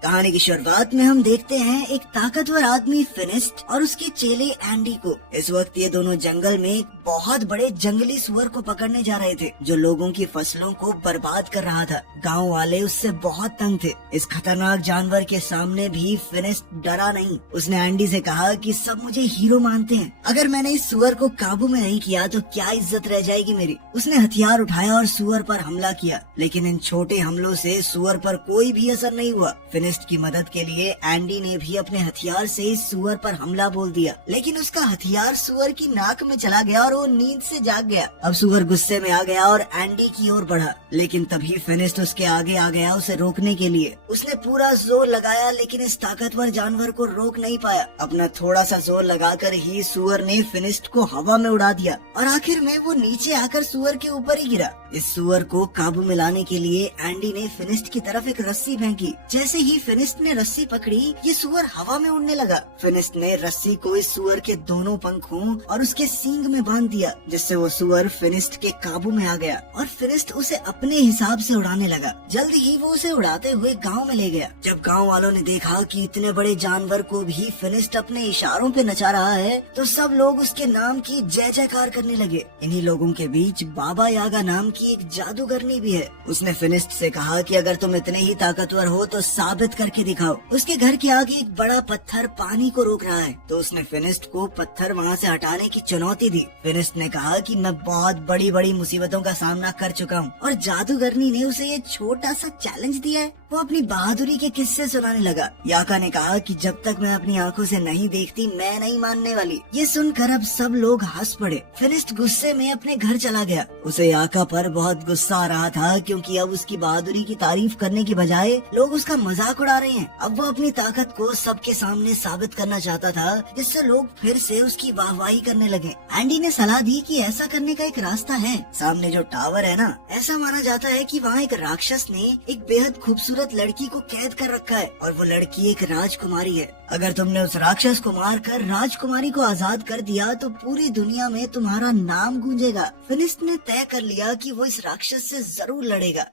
कहानी की शुरुआत में हम देखते हैं एक ताकतवर आदमी फिनिस्ट और उसके चेले एंडी को। इस वक्त ये दोनों जंगल में एक बहुत बड़े जंगली सुअर को पकड़ने जा रहे थे जो लोगों की फसलों को बर्बाद कर रहा था। गांव वाले उससे बहुत तंग थे। इस खतरनाक जानवर के सामने भी फिनिस्ट डरा नहीं। उसने एंडी से कहा कि सब मुझे हीरो मानते हैं, अगर मैंने इस सुअर को काबू में नहीं किया तो क्या इज्जत रह जाएगी मेरी। उसने हथियार उठाया और सुअर पर हमला किया, लेकिन इन छोटे हमलों से सुअर पर कोई भी असर नहीं हुआ। फिनिस्ट की मदद के लिए एंडी ने भी अपने हथियार से इस सुअर पर हमला बोल दिया, लेकिन उसका हथियार सुअर की नाक में चला गया और वो नींद से जाग गया। अब सुअर गुस्से में आ गया और एंडी की ओर बढ़ा, लेकिन तभी फिनिस्ट उसके आगे आ गया उसे रोकने के लिए। उसने पूरा जोर लगाया, लेकिन इस ताकतवर जानवर को रोक नहीं पाया। अपना थोड़ा सा जोर लगाकर ही सुअर ने फिनिस्ट को हवा में उड़ा दिया और आखिर में वो नीचे आकर सुअर के ऊपर ही गिरा। इस सुअर को काबू में लाने के लिए एंडी ने फिनिस्ट की तरफ एक रस्सी फेंकी। जैसे ही फिनिस्ट ने रस्सी पकड़ी, ये सुअर हवा में उड़ने लगा। फिनिस्ट ने रस्सी को इस सुअर के दोनों पंखों और उसके सींग में बांध दिया, जिससे वो सुअर फिनिस्ट के काबू में आ गया और फिनिस्ट उसे अपने हिसाब से उड़ाने लगा। जल्द ही वो उसे उड़ाते हुए गांव में ले गया। जब गांव वालों ने देखा कि इतने बड़े जानवर को भी फिनिस्ट अपने इशारों पे नचा रहा है, तो सब लोग उसके नाम की जय जयकार करने लगे। इन्हीं लोगों के बीच बाबा यागा नाम की एक जादूगरनी भी है। उसने फिनिस्ट से कहा कि अगर तुम इतने ही ताकतवर हो तो साबित करके दिखाओ। उसके घर के आगे एक बड़ा पत्थर पानी को रोक रहा है, तो उसने फिनिस्ट को पत्थर वहाँ से हटाने की चुनौती दी। फिनिस्ट ने कहा कि मैं बहुत बड़ी बड़ी मुसीबतों का सामना कर चुका हूँ और जादूगरनी ने उसे ये छोटा सा चैलेंज दिया है। वो अपनी बहादुरी के किस्से सुनाने लगा। याका ने कहा कि जब तक मैं अपनी आंखों से नहीं देखती मैं नहीं मानने वाली। ये सुनकर अब सब लोग हंस पड़े। फिनिस्ट गुस्से में अपने घर चला गया। उसे याका पर बहुत गुस्सा आ रहा था, क्योंकि अब उसकी बहादुरी की तारीफ करने की बजाय लोग उसका मजाक उड़ा रहे हैं। अब वो अपनी ताकत को सबके सामने साबित करना चाहता था, जिससे लोग फिर से उसकी वाहवाही करने लगे। एंडी ने सलाह दी कि ऐसा करने का एक रास्ता है। सामने जो टावर है ना, ऐसा माना जाता है कि वहाँ एक राक्षस ने एक बेहद खूबसूरत लड़की को कैद कर रखा है और वो लड़की एक राजकुमारी है। अगर तुमने उस राक्षस को मारकर राजकुमारी को आजाद कर दिया तो पूरी दुनिया में तुम्हारा नाम गूंजेगा। फिनिस्ट ने तय कर लिया कि वो इस राक्षस से जरूर लड़ेगा।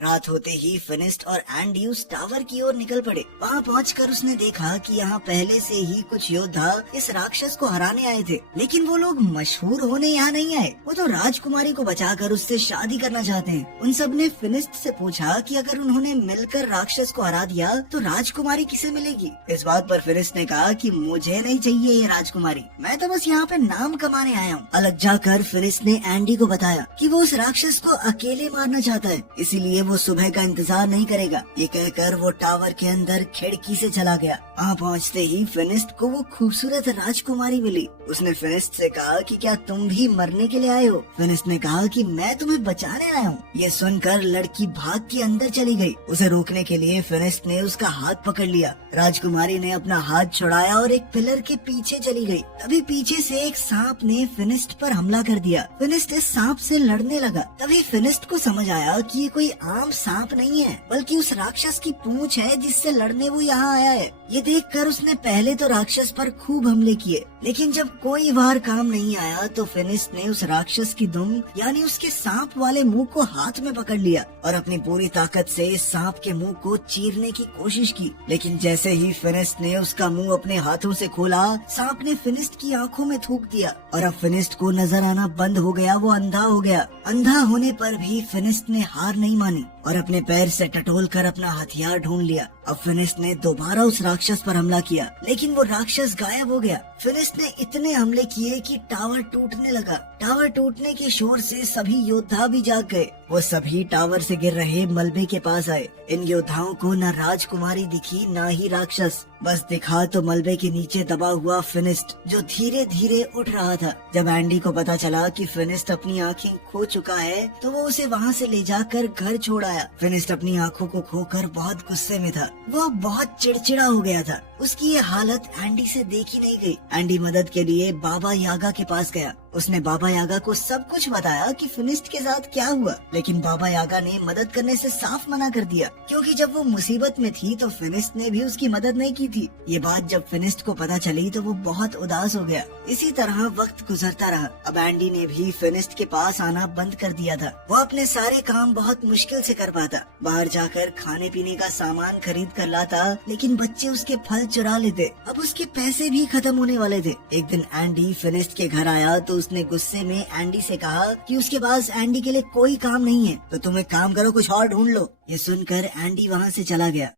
रात होते ही फिनिस्ट और एंडी उस टावर की ओर निकल पड़े। वहाँ पहुंचकर उसने देखा कि यहाँ पहले से ही कुछ योद्धा इस राक्षस को हराने आए थे, लेकिन वो लोग मशहूर होने यहाँ नहीं आए। वो तो राजकुमारी को बचाकर उससे शादी करना चाहते हैं। उन सब ने फिनिस्ट से पूछा कि अगर उन्होंने मिलकर राक्षस को हरा दिया तो राजकुमारी किसे मिलेगी। इस बात पर फिनिस्ट ने कहा कि मुझे नहीं चाहिए ये राजकुमारी, मैं तो बस यहाँ पे नाम कमाने आया हूँ। अलग जाकर फिनिस्ट ने एंडी को बताया कि वो उस राक्षस को अकेले मारना चाहता है, इसीलिए वो सुबह का इंतजार नहीं करेगा। ये कहकर वो टावर के अंदर खिड़की से चला गया। वहाँ पहुँचते ही फिनिस्ट को वो खूबसूरत राजकुमारी मिली। उसने फिनिस्ट से कहा कि क्या तुम भी मरने के लिए आए हो। फिनिस्ट ने कहा कि मैं तुम्हें बचाने आया हूँ। ये सुनकर लड़की भाग के अंदर चली गई। उसे रोकने के लिए फिनिस्ट ने उसका हाथ पकड़ लिया। राजकुमारी ने अपना हाथ छुड़ाया और एक पिलर के पीछे चली गई। तभी पीछे से एक सांप ने फिनिस्ट पर हमला कर दिया। फिनिस्ट इस सांप से लड़ने लगा। तभी फिनिस्ट को समझ आया कि ये कोई आम सांप नहीं है, बल्कि उस राक्षस की पूंछ है जिससे लड़ने वो यहाँ आया है। ये देखकर उसने पहले तो राक्षस पर खूब हमले किए, लेकिन जब कोई वार काम नहीं आया तो फिनिस्ट ने उस राक्षस की दुम यानी उसके सांप वाले मुंह को हाथ में पकड़ लिया और अपनी पूरी ताकत से इस सांप के मुंह को चीरने की कोशिश की। लेकिन जैसे ही फिनिस्ट ने उसका मुंह अपने हाथों से खोला, सांप ने फिनिस्ट की आंखों में थूक दिया और अब फिनिस्ट को नजर आना बंद हो गया। वो अंधा हो गया। अंधा होने पर भी फिनिस्ट ने हार नहीं मानी और अपने पैर से टटोल कर अपना हथियार ढूंढ लिया। अब फिनिस्ट ने दोबारा उस राक्षस पर हमला किया, लेकिन वो राक्षस गायब हो गया। फिनिस्ट ने इतने हमले किए कि टावर टूटने लगा। टावर टूटने के शोर से सभी योद्धा भी जाग गए। वो सभी टावर से गिर रहे मलबे के पास आए। इन योद्धाओं को न राजकुमारी दिखी न ही राक्षस, बस दिखा तो मलबे के नीचे दबा हुआ फिनिस्ट, जो धीरे धीरे उठ रहा था। जब एंडी को पता चला कि फिनिस्ट अपनी आंखें खो चुका है तो वो उसे वहाँ से ले जाकर घर छोड़ आया। फिनिस्ट अपनी आंखों को खोकर बहुत गुस्से में था। वो अब बहुत चिड़चिड़ा हो गया था। उसकी ये हालत एंडी से देखी नहीं गई। एंडी मदद के लिए बाबा यागा के पास गया। उसने बाबा यागा को सब कुछ बताया कि फिनिस्ट के साथ क्या हुआ, लेकिन बाबा यागा ने मदद करने से साफ मना कर दिया, क्योंकि जब वो मुसीबत में थी तो फिनिस्ट ने भी उसकी मदद नहीं की थी। ये बात जब फिनिस्ट को पता चली तो वो बहुत उदास हो गया। इसी तरह वक्त गुजरता रहा। अब एंडी ने भी फिनिस्ट के पास आना बंद कर दिया था। वो अपने सारे काम बहुत मुश्किल से कर पाता। बाहर जाकर खाने पीने का सामान खरीद कर लाता, लेकिन बच्चे उसके फल चुरा लेते। अब उसके पैसे भी खत्म होने वाले थे। एक दिन एंडी फिनिस्ट के घर आया तो उसने गुस्से में एंडी से कहा कि उसके पास एंडी के लिए कोई काम नहीं है, तो तुम एक काम करो, कुछ और ढूंढ लो। ये सुनकर एंडी वहाँ से चला गया।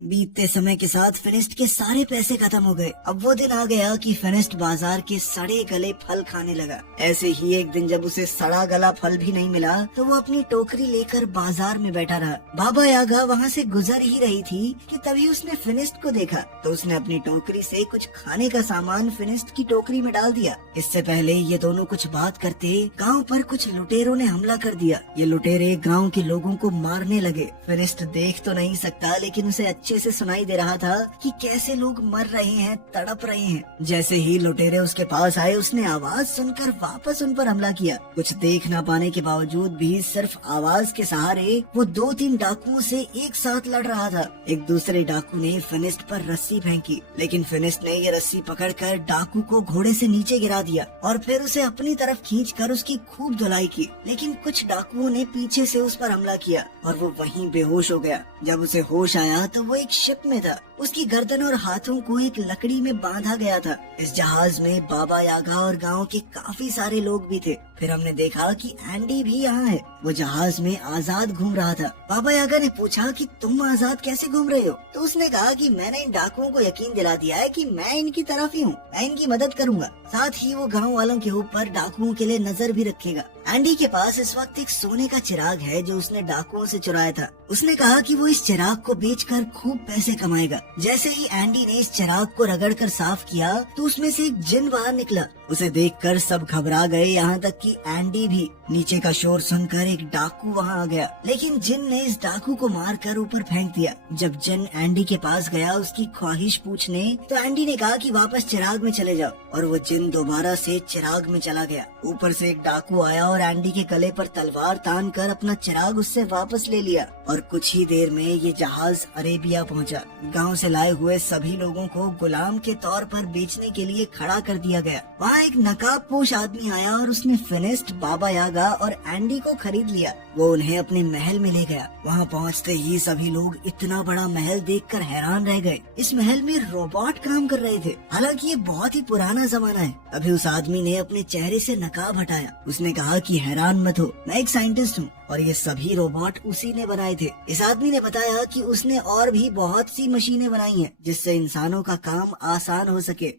बीतते समय के साथ फिनिस्ट के सारे पैसे खत्म हो गए। अब वो दिन आ गया कि फिनिस्ट बाजार के सड़े गले फल खाने लगा। ऐसे ही एक दिन जब उसे सड़ा गला फल भी नहीं मिला तो वो अपनी टोकरी लेकर बाजार में बैठा रहा। बाबा यागा वहाँ से गुजर ही रही थी कि तभी उसने फिनिस्ट को देखा, तो उसने अपनी टोकरी से कुछ खाने का सामान फिनिस्ट की टोकरी में डाल दिया। इससे पहले ये दोनों कुछ बात करते गाँव पर कुछ लुटेरों ने हमला कर दिया। ये लुटेरे गाँव के लोगों को मारने लगे। फिनिस्ट देख तो नहीं सकता, लेकिन उसे अच्छे से सुनाई दे रहा था कि कैसे लोग मर रहे हैं, तड़प रहे हैं। जैसे ही लुटेरे उसके पास आए, उसने आवाज सुनकर वापस उन पर हमला किया। कुछ देख न पाने के बावजूद भी सिर्फ आवाज के सहारे वो 2-3 डाकुओं से एक साथ लड़ रहा था। एक दूसरे डाकू ने फिनिस्ट पर रस्सी फेंकी, लेकिन फिनिस्ट ने ये रस्सी पकड़कर डाकू को घोड़े से नीचे गिरा दिया और फिर उसे अपनी तरफ खींचकर उसकी खूब धुलाई की। लेकिन कुछ डाकुओं ने पीछे से उस पर हमला किया और वो वहीं बेहोश हो गया। जब उसे होश आया तो वो एक शिप में था। उसकी गर्दन और हाथों को एक लकड़ी में बांधा गया था। इस जहाज में बाबा यागा और गांव के काफी सारे लोग भी थे। फिर हमने देखा कि एंडी भी यहाँ है। वो जहाज में आजाद घूम रहा था। बाबा यागा ने पूछा कि तुम आजाद कैसे घूम रहे हो? तो उसने कहा कि मैंने इन डाकुओं को यकीन दिला दिया है कि मैं इनकी तरफ ही हूँ, मैं इनकी मदद करूंगा। साथ ही वो गांव वालों के ऊपर डाकुओं के लिए नजर भी रखेगा। एंडी के पास इस वक्त एक सोने का चिराग है जो उसने डाकुओं से चुराया था। उसने कहा कि वो इस चिराग को बेचकर खूब पैसे कमाएगा। जैसे ही एंडी ने इस चिराग को रगड़कर साफ किया तो उसमें से एक जिन बाहर निकला। उसे देखकर सब घबरा गए, यहाँ तक कि एंडी भी। नीचे का शोर सुनकर एक डाकू वहाँ आ गया, लेकिन जिन ने इस डाकू को मारकर ऊपर फेंक दिया। जब जिन एंडी के पास गया उसकी ख्वाहिश पूछने, तो एंडी ने कहा कि वापस चिराग में चले जाओ, और वो जिन दोबारा से चिराग में चला गया। ऊपर से एक डाकू आया और एंडी के गले पर तलवार तान कर अपना चिराग उससे वापस ले लिया। और कुछ ही देर में ये जहाज अरेबिया पहुंचा। गांव से लाए हुए सभी लोगों को गुलाम के तौर पर बेचने के लिए खड़ा कर दिया गया। वहाँ एक नकाबपोश आदमी आया और उसने फिनिस्ट, बाबा यागा और एंडी को खरीद लिया। वो उन्हें अपने महल में ले गया। वहाँ पहुँचते ही सभी लोग इतना बड़ा महल देखकर हैरान रह गए। इस महल में रोबोट काम कर रहे थे। हालांकि ये बहुत ही पुराना जमाना है। अभी उस आदमी ने अपने चेहरे से नकाब हटाया। उसने कहा कि हैरान मत हो, मैं एक साइंटिस्ट हूँ और ये सभी रोबोट उसी ने बनाए थे। इस आदमी ने बताया कि उसने और भी बहुत सी मशीनें बनाई हैं जिससे इंसानों का काम आसान हो सके।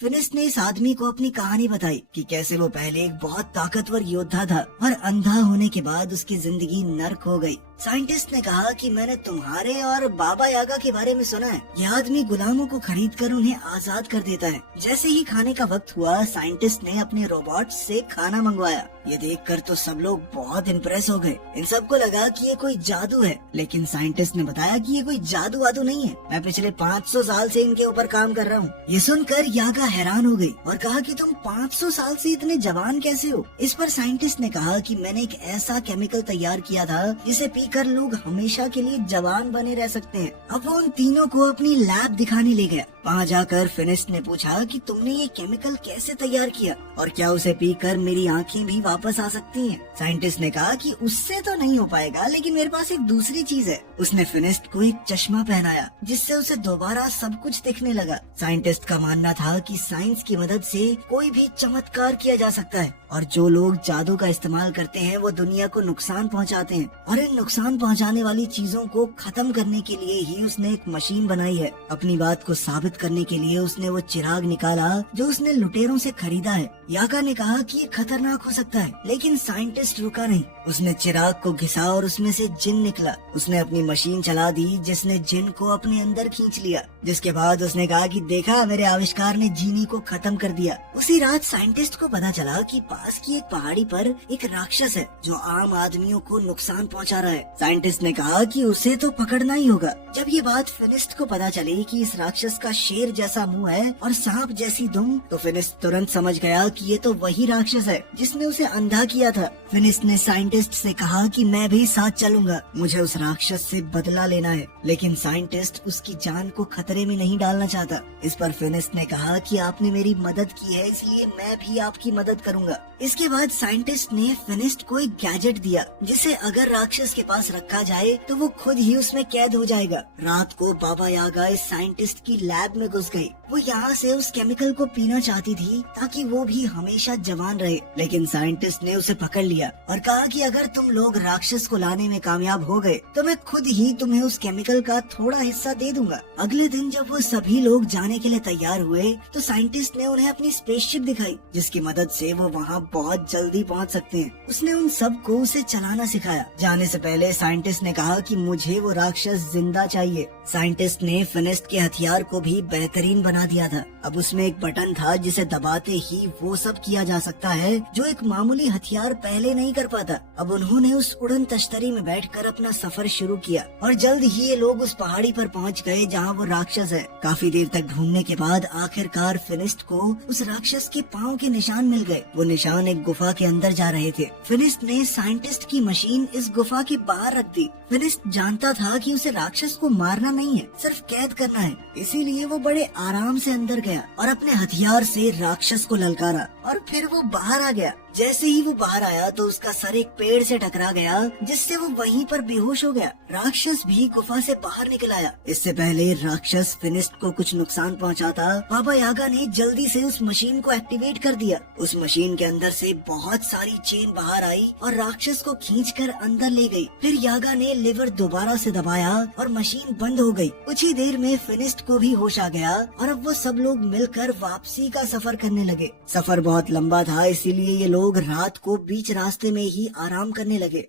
फिनिस्ट ने इस आदमी को अपनी कहानी बताई कि कैसे वो पहले एक बहुत ताकतवर योद्धा था और अंधा होने के बाद उसकी जिंदगी नर्क हो गई। साइंटिस्ट ने कहा कि मैंने तुम्हारे और बाबा यागा के बारे में सुना है। यह आदमी गुलामों को खरीद कर उन्हें आजाद कर देता है। जैसे ही खाने का वक्त हुआ, साइंटिस्ट ने अपने रोबोट से खाना मंगवाया। ये देखकर तो सब लोग बहुत इम्प्रेस हो गए। इन सबको लगा कि ये कोई जादू है, लेकिन साइंटिस्ट ने बताया कि ये कोई जादू वादू नहीं है। मैं पिछले 500 साल से इनके ऊपर काम कर रहा हूँ। ये सुनकर यागा हैरान हो गई और कहा कि तुम 500 साल से इतने जवान कैसे हो? इस पर साइंटिस्ट ने कहा कि मैंने एक ऐसा केमिकल तैयार किया था जिसे पीकर लोग हमेशा के लिए जवान बने रह सकते हैं। अब वो उन तीनों को अपनी लैब दिखाने ले गया। वहाँ जाकर फिनिस्ट ने पूछा कि तुमने ये केमिकल कैसे तैयार किया और क्या उसे पीकर मेरी आँखें भी वापस आ सकती हैं? साइंटिस्ट ने कहा कि उससे तो नहीं हो पाएगा, लेकिन मेरे पास एक दूसरी चीज है। उसने फिनिस्ट को एक चश्मा पहनाया जिससे उसे दोबारा सब कुछ दिखने लगा। साइंटिस्ट का मानना था कि साइंस की मदद से कोई भी चमत्कार किया जा सकता है और जो लोग जादू का इस्तेमाल करते हैं वो दुनिया को नुकसान पहुंचाते हैं, और इन नुकसान पहुंचाने वाली चीजों को खत्म करने के लिए ही उसने एक मशीन बनाई है। अपनी बात को साबित करने के लिए उसने वो चिराग निकाला जो उसने लुटेरों से खरीदा है। यागा ने कहा कि ये खतरनाक हो सकता है, लेकिन साइंटिस्ट रुका नहीं। उसने चिराग को घिसा और उसमें से जिन निकला। उसने अपनी मशीन चला दी जिसने जिन को अपने अंदर खींच लिया, जिसके बाद उसने कहा कि देखा, मेरे आविष्कार ने जीनी को खत्म कर दिया। उसी रात साइंटिस्ट को पता चला कि पास की एक पहाड़ी पर एक राक्षस है जो आम आदमियों को नुकसान पहुंचा रहा है। साइंटिस्ट ने कहा कि उसे तो पकड़ना ही होगा। जब ये बात फिनिस्ट को पता चली कि इस राक्षस का शेर जैसा मुंह है और सांप जैसी दुम, तो फिनिस्ट तुरंत समझ गया कि ये तो वही राक्षस है जिसने उसे अंधा किया था। फिनिस्ट ने साइंटिस्ट से कहा कि मैं भी साथ चलूंगा, मुझे उस राक्षस से बदला लेना है। लेकिन साइंटिस्ट उसकी जान को खतरे में नहीं डालना चाहता। इस पर फिनिस्ट ने कहा कि आपने मेरी मदद की है, इसलिए मैं भी आपकी मदद करूंगा। इसके बाद साइंटिस्ट ने फिनिस्ट को एक गैजेट दिया जिसे अगर राक्षस के पास रखा जाए तो वो खुद ही उसमें कैद हो जाएगा। रात को बाबा यागा इस साइंटिस्ट की लैब में घुस गई। वो यहाँ से उस केमिकल को पीना चाहती थी ताकि वो भी हमेशा जवान रहे, लेकिन साइंटिस्ट ने उसे पकड़ लिया और कहा कि अगर तुम लोग राक्षस को लाने में कामयाब हो गए तो मैं खुद ही तुम्हें उस केमिकल का थोड़ा हिस्सा दे दूंगा। अगले दिन जब वो सभी लोग जाने के लिए तैयार हुए तो साइंटिस्ट ने उन्हें अपनी स्पेसशिप दिखाई जिसकी मदद से वो वहाँ बहुत जल्दी पहुँच सकते हैं। उसने उन सबको उसे चलाना सिखाया। जाने से पहले साइंटिस्ट ने कहा कि मुझे वो राक्षस जिंदा चाहिए। साइंटिस्ट ने फिनिस्ट के हथियार को भी बेहतरीन बना दिया था। अब उसमें एक बटन था जिसे दबाते ही वो सब किया जा सकता है जो एक मामूली हथियार पहले नहीं कर पाता। अब उन्होंने उस उड़न तश्तरी में बैठकर अपना सफर शुरू किया और जल्द ही ये लोग उस पहाड़ी पर पहुंच गए जहां वो राक्षस है। काफी देर तक ढूंढने के बाद आखिरकार फिनिस्ट को उस राक्षस के पाँव के निशान मिल गए। वो निशान एक गुफा के अंदर जा रहे थे। फिनिस्ट ने साइंटिस्ट की मशीन इस गुफा के बाहर रख दी। फिनिस्ट जानता था कि उसे राक्षस को मारना नहीं है, सिर्फ कैद करना है। इसीलिए वो बड़े आराम से अंदर गया और अपने हथियार से राक्षस को ललकारा और फिर वो बाहर आ गया। जैसे ही वो बाहर आया तो उसका सर एक पेड़ से टकरा गया जिससे वो वहीं पर बेहोश हो गया। राक्षस भी गुफा से बाहर निकल आया। इससे पहले राक्षस फिनिस्ट को कुछ नुकसान पहुंचाता, बाबा यागा ने जल्दी से उस मशीन को एक्टिवेट कर दिया। उस मशीन के अंदर से बहुत सारी चेन बाहर आई और राक्षस को खींचकर अंदर ले गई। फिर यागा ने लिवर दोबारा से दबाया और मशीन बंद हो गई। कुछ ही देर में फिनिस्ट को भी होश आ गया और अब वो सब लोग मिलकर वापसी का सफर करने लगे। सफर बहुत लंबा था, इसीलिए ये लोग रात को बीच रास्ते में ही आराम करने लगे।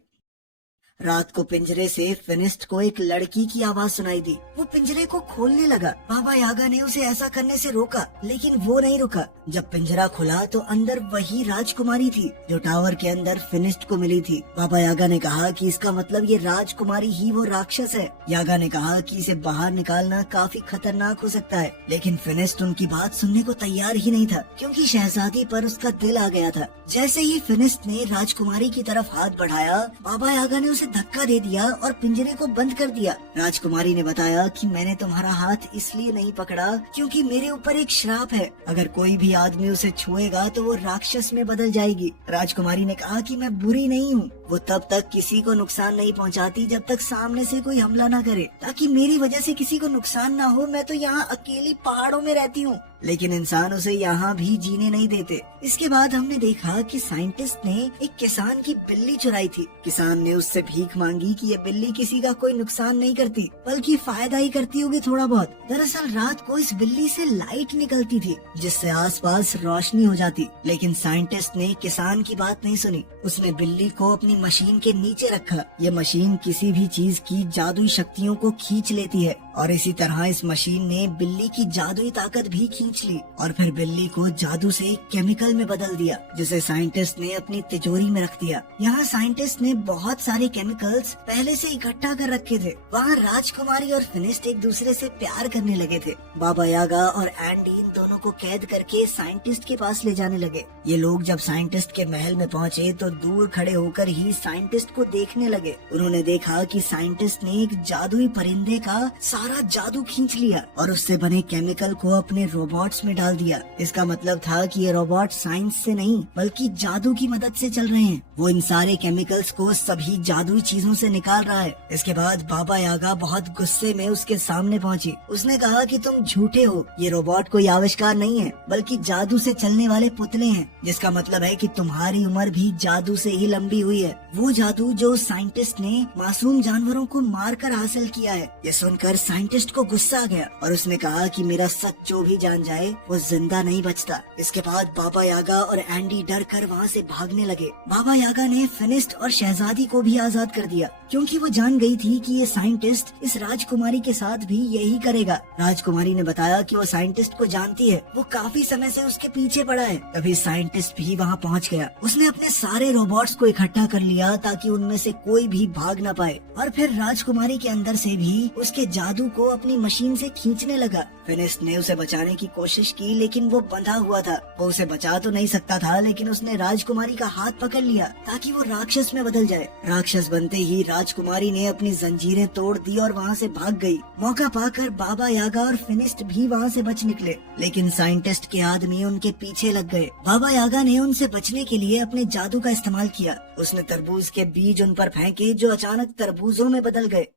रात को पिंजरे से फिनिस्ट को एक लड़की की आवाज सुनाई दी। वो पिंजरे को खोलने लगा। बाबा यागा ने उसे ऐसा करने से रोका, लेकिन वो नहीं रुका। जब पिंजरा खुला तो अंदर वही राजकुमारी थी जो टावर के अंदर फिनिस्ट को मिली थी। बाबा यागा ने कहा कि इसका मतलब ये राजकुमारी ही वो राक्षस है। यागा ने कहा कि इसे बाहर निकालना काफी खतरनाक हो सकता है, लेकिन फिनिस्ट उनकी बात सुनने को तैयार ही नहीं था क्योंकि शहजादी पर उसका दिल आ गया था। जैसे ही फिनिस्ट ने राजकुमारी की तरफ हाथ बढ़ाया, बाबा यागा ने धक्का दे दिया और पिंजरे को बंद कर दिया। राजकुमारी ने बताया कि मैंने तुम्हारा हाथ इसलिए नहीं पकड़ा क्योंकि मेरे ऊपर एक श्राप है। अगर कोई भी आदमी उसे छुएगा तो वो राक्षस में बदल जाएगी। राजकुमारी ने कहा कि मैं बुरी नहीं हूँ। वो तब तक किसी को नुकसान नहीं पहुँचाती जब तक सामने से कोई हमला न करे, ताकि मेरी वजह से किसी को नुकसान न हो। मैं तो यहाँ अकेली पहाड़ों में रहती हूँ, लेकिन इंसान उसे यहाँ भी जीने नहीं देते। इसके बाद हमने देखा कि साइंटिस्ट ने एक किसान की बिल्ली चुराई थी। किसान ने उससे भीख मांगी कि ये बिल्ली किसी का कोई नुकसान नहीं करती बल्कि फायदा ही करती होगी थोड़ा बहुत। दरअसल रात को इस बिल्ली से लाइट निकलती थी जिससे आसपास रोशनी हो जाती, लेकिन साइंटिस्ट ने किसान की बात नहीं सुनी। उसने बिल्ली को अपनी मशीन के नीचे रखा। ये मशीन किसी भी चीज की जादुई शक्तियों को खींच लेती है और इसी तरह इस मशीन ने बिल्ली की जादुई ताकत भी खींच ली और फिर बिल्ली को जादू से एक केमिकल में बदल दिया जिसे साइंटिस्ट ने अपनी तिजोरी में रख दिया। यहाँ साइंटिस्ट ने बहुत सारे केमिकल्स पहले से इकट्ठा कर रखे थे। वहाँ राजकुमारी और फिनिस्ट एक दूसरे से प्यार करने लगे थे। बाबा यागा और एंडी इन दोनों को कैद करके साइंटिस्ट के पास ले जाने लगे। ये लोग जब साइंटिस्ट के महल में पहुँचे तो दूर खड़े होकर ही साइंटिस्ट को देखने लगे। उन्होंने देखा कि साइंटिस्ट ने एक जादुई परिंदे का सारा जादू खींच लिया और उससे बने केमिकल को अपने रोबोट्स में डाल दिया। इसका मतलब था कि ये रोबोट साइंस से नहीं बल्कि जादू की मदद से चल रहे हैं। वो इन सारे केमिकल्स को सभी जादुई चीजों से निकाल रहा है। इसके बाद बाबा यागा बहुत गुस्से में उसके सामने पहुंची। उसने कहा कि तुम झूठे हो, ये रोबोट कोई आविष्कार नहीं है बल्कि जादू से चलने वाले पुतले हैं, जिसका मतलब है कि तुम्हारी उम्र भी जादू से ही लंबी हुई है। वो जादू जो साइंटिस्ट ने मासूम जानवरों को मारकर हासिल किया है। ये सुनकर साइंटिस्ट को गुस्सा आ गया और उसने कहा कि मेरा सच जो भी जान जाए वो जिंदा नहीं बचता। इसके बाद बाबा यागा और एंडी डर कर वहाँ से भागने लगे। बाबा यागा ने फिनिस्ट और शहजादी को भी आजाद कर दिया क्योंकि वो जान गई थी कि ये साइंटिस्ट इस राजकुमारी के साथ भी यही करेगा। राजकुमारी ने बताया कि वो साइंटिस्ट को जानती है, वो काफी समय से उसके पीछे पड़ा है। तभी साइंटिस्ट भी वहाँ पहुँच गया। उसने अपने सारे रोबोट्स को इकट्ठा कर लिया ताकि उनमें से कोई भी भाग न पाए और फिर राजकुमारी के अंदर से भी उसके जादू को अपनी मशीन से खींचने लगा। फिनिस्ट ने उसे बचाने की कोशिश की लेकिन वो बंधा हुआ था। वो उसे बचा तो नहीं सकता था लेकिन उसने राजकुमारी का हाथ पकड़ लिया ताकि वो राक्षस में बदल जाए। राक्षस बनते ही राजकुमारी ने अपनी जंजीरें तोड़ दी और वहाँ से भाग गई। मौका पाकर बाबा यागा और फिनिस्ट भी वहाँ से बच निकले लेकिन साइंटिस्ट के आदमी उनके पीछे लग गए। बाबा यागा ने उनसे बचने के लिए अपने जादू का इस्तेमाल किया। उसने तरबूज के बीज उन पर फेंके जो अचानक तरबूजों में बदल गए।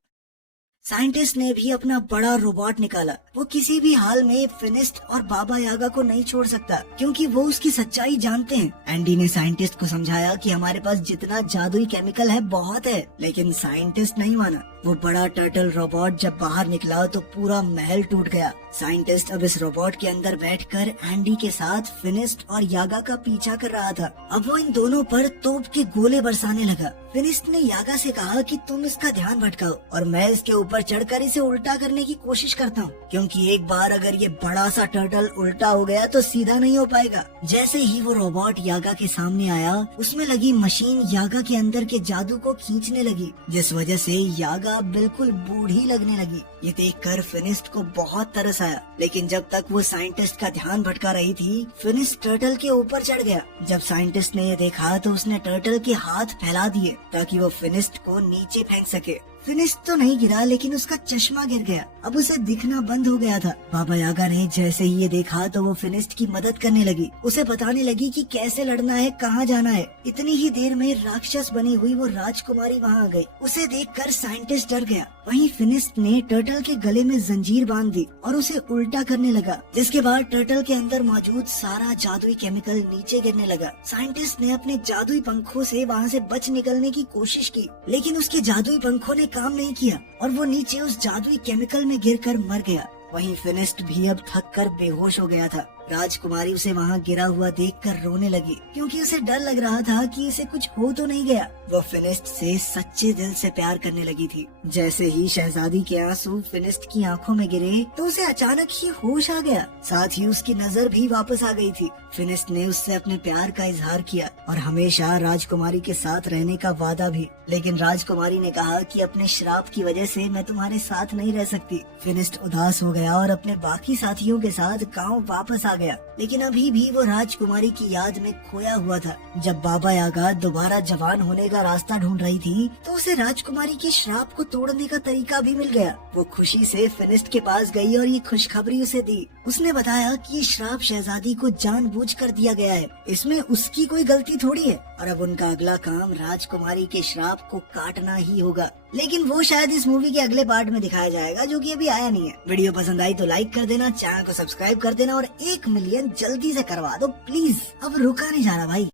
साइंटिस्ट ने भी अपना बड़ा रोबोट निकाला। वो किसी भी हाल में फिनिस्ट और बाबा यागा को नहीं छोड़ सकता क्योंकि वो उसकी सच्चाई जानते हैं। एंडी ने साइंटिस्ट को समझाया कि हमारे पास जितना जादुई केमिकल है बहुत है, लेकिन साइंटिस्ट नहीं माना। वो बड़ा टर्टल रोबोट जब बाहर निकला तो पूरा महल टूट गया। साइंटिस्ट अब इस रोबोट के अंदर बैठकर एंडी के साथ फिनिस्ट और यागा का पीछा कर रहा था। अब वो इन दोनों पर तोप के गोले बरसाने लगा। फिनिस्ट ने यागा से कहा कि तुम इसका ध्यान भटकाओ और मैं इसके ऊपर चढ़कर इसे उल्टा करने की कोशिश करता हूँ, क्योंकि एक बार अगर ये बड़ा सा टर्टल उल्टा हो गया तो सीधा नहीं हो पाएगा। जैसे ही वो रोबोट यागा के सामने आया, उसमें लगी मशीन यागा के अंदर के जादू को खींचने लगी, जिस वजह से यागा बिल्कुल बूढ़ी लगने लगी। ये देखकर फिनिस्ट को बहुत तरस आया, लेकिन जब तक वो साइंटिस्ट का ध्यान भटका रही थी, फिनिस्ट टर्टल के ऊपर चढ़ गया। जब साइंटिस्ट ने ये देखा तो उसने टर्टल के हाथ फैला दिए ताकि वो फिनिस्ट को नीचे फेंक सके। फिनिस्ट तो नहीं गिरा लेकिन उसका चश्मा गिर गया। अब उसे दिखना बंद हो गया था। बाबा यागा ने जैसे ही ये देखा तो वो फिनिस्ट की मदद करने लगी। उसे बताने लगी कि कैसे लड़ना है, कहाँ जाना है। इतनी ही देर में राक्षस बनी हुई वो राजकुमारी वहाँ आ गई। उसे देखकर साइंटिस्ट डर गया। वहीं फिनिस्ट ने टर्टल के गले में जंजीर बांध दी और उसे उल्टा करने लगा, जिसके बाद टर्टल के अंदर मौजूद सारा जादुई केमिकल नीचे गिरने लगा। साइंटिस्ट ने अपने जादुई पंखों से वहाँ से बच निकलने की कोशिश की, लेकिन उसके जादुई पंखों ने काम नहीं किया और वो नीचे उस जादुई केमिकल में गिरकर मर गया। वहीं फिनिस्ट भी अब थक कर बेहोश हो गया था। राजकुमारी उसे वहाँ गिरा हुआ देखकर रोने लगी क्योंकि उसे डर लग रहा था कि इसे कुछ हो तो नहीं गया। वो फिनिस्ट से सच्चे दिल से प्यार करने लगी थी। जैसे ही शहजादी के आंसू फिनिस्ट की आंखों में गिरे तो उसे अचानक ही होश आ गया, साथ ही उसकी नजर भी वापस आ गई थी। फिनिस्ट ने उससे अपने प्यार का इजहार किया और हमेशा राजकुमारी के साथ रहने का वादा भी, लेकिन राजकुमारी ने कहा कि अपने श्राप की वजह से मैं तुम्हारे साथ नहीं रह सकती। फिनिस्ट उदास हो गया और अपने बाकी साथियों के साथ गाँव वापस आ गया, लेकिन अभी भी वो राजकुमारी की याद में खोया हुआ था। जब बाबा यागा दोबारा जवान होने का रास्ता ढूंढ रही थी तो उसे राजकुमारी के श्राप को तोड़ने का तरीका भी मिल गया। वो खुशी से फिनिस्ट के पास गई और ये खुशखबरी उसे दी। उसने बताया कि ये श्राप शहजादी को जानबूझकर दिया गया है, इसमें उसकी कोई गलती थोड़ी है और अब उनका अगला काम राजकुमारी के श्राप को काटना ही होगा। लेकिन वो शायद इस मूवी के अगले पार्ट में दिखाया जाएगा, जो कि अभी आया नहीं है। वीडियो पसंद आई तो लाइक कर देना, चैनल को सब्सक्राइब कर देना और 1 मिलियन जल्दी से करवा दो प्लीज। अब रुका नहीं जा रहा भाई।